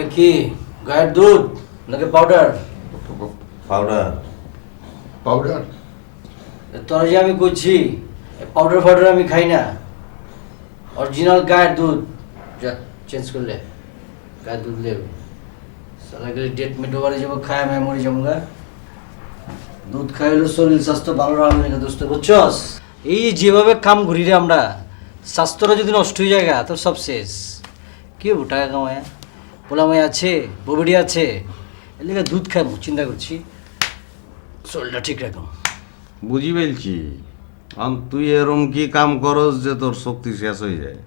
এ কি গায়ের দুধ নাকি পাউডার? পাউডার। পাউডার? তোরা যে আমি করছি পাউডার ফাউডার আমি খাই না, অরিজিনাল গায়ের দুধ। যা চেঞ্জ করলে গায়ের দুধ লেবে সালা গেলে ডেট মেটো বাড়ি যাবো, খায় আমি মরে যাবো গা। দুধ খাইলে শরীর স্বাস্থ্য ভালো রাখবে না দোস্ত, বুঝছস? এই যেভাবে কাম ঘুরি রে আমরা, স্বাস্থ্যটা যদি নষ্ট হয়ে যায় গা তো সব শেষ। কি হবো টাকা কামায়? পোলামাই আছে, ববিডি আছে, এর লিগে দুধ খাবো চিন্তা করছি, শরীরটা ঠিক রাখো। বুঝি পেলছি। তুই এরম কি কাম করস যে তোর শক্তি শেষ হয়ে যায়?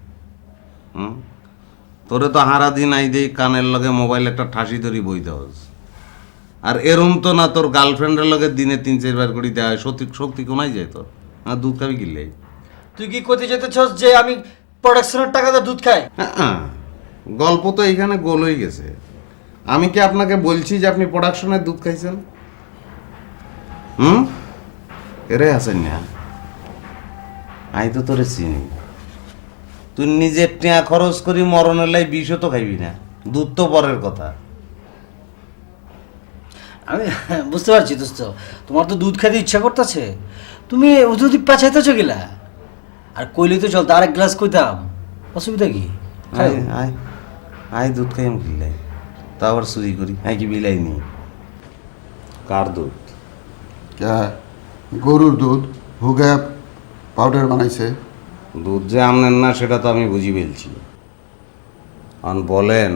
তোরে তো হারা দিন আই দেই কানের লগে মোবাইল একটা ঠাসি ধরি বই দেওয়াস। আর এরম তো না তোর গার্লফ্রেন্ডের লগে দিনে 3-4 বার করে দেওয়া হয়। শক্তি কোনাই যায় তোর? দুধ খাবি কিনলে? তুই কি করতে যেতে চাস যে আমি প্রোডাকশনের টাকাতে দুধ খাই? গল্প তো এইখানে গোল হয়ে গেছে। আমি কি আপনাকে বলছি যে আপনি প্রোডাকশনের দুধ খাইছেন? এরে আছেন না, আই তো তোরে চিনি। তুই নিজের টেয়া খরচ করি মরণের লাই বিষও তো খাইবি না, দুধ তো পরের কথা। আমি বুঝতে পারছি দোস্ত, তোমার তো দুধ খাইতে ইচ্ছা করতেছে, তুমি যদি পেঁচাইতেছ গেলা আর কইলে তো চলতো, আরেক গ্লাস কইতাম, অসুবিধা কি? আয় আয় আয় দুধ খাই আমি কিনলে, তা আবার চুরি করি, আই কি বিলাই নি? কার দুধ? গরুর দুধ হুগা পাউডার বানাইছে। দুধ যে আমনেন না সেটা তো আমি বুঝি ফেলছি। আন বলেন,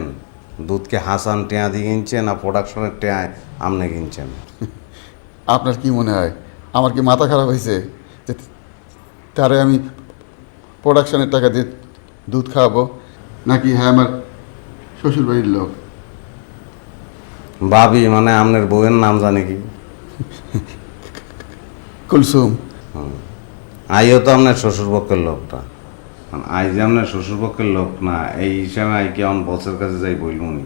দুধকে হাসান টেয়া দিয়ে কিনছেন না প্রোডাকশনের টেয়ায় আমনে কিনছেন? আপনার কি মনে হয় আমার কি মাথা খারাপ হয়েছে যে তারে আমি প্রোডাকশনের টাকা দিয়ে দুধ খাওয়াবো? নাকি হ্যাঁ আমার শ্বশুর বাড়ির লোক? ভাবি মানে আমনের বউয়ের নাম জানে কি? কুলসুম। আইও তো আপনার শ্বশুরপক্ষের লোকটা। আই যে আপনার শ্বশুরপক্ষের লোক না, এই হিসাবে আই কি আমার বসের কাছে যাই বলবনি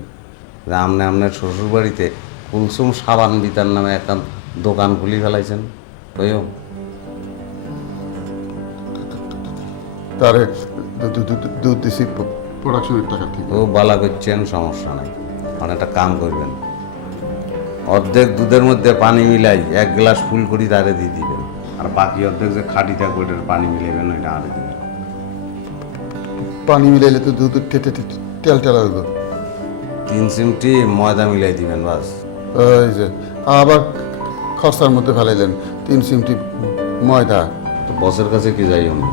যে আপনি আপনার শ্বশুর বাড়িতে কুলসুম সাবান বিতার নামে একটা দোকান খুলি ফেলাইছেন। ওইও তারে দুধ দিছি প্রোডাকশনের টাকা থেকে। ও বালা করছেন, সমস্যা নাই। মানে একটা কাম করবেন, অর্ধেক দুধের মধ্যে পানি মিলাই 1 গ্লাস ফুল করি তারে দিয়ে দিবেন, আর বাকি অর্ধেক যে খাঁটি থাকবে ওটার পানি মিলাইবেন, ওইটা আরে দিবেন। পানি মিলাইলে তো দুধ তেল টেলা হইব। 3 চিমটি ময়দা মিলাই দিবেন বাস। ওই যে আবার খরচার মধ্যে ফেলাইলেন 3 চিমটি ময়দা। তো বসের কাছে কি যাই আমি?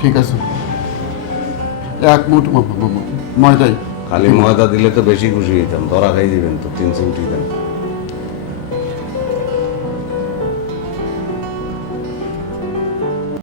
ঠিক আছে, 1 মুঠ ময়দাই। খালি ময়দা দিলে তো বেশি খুশি হইতাম, ধরা খাই দিবেন তো 3 চিমটি দেন।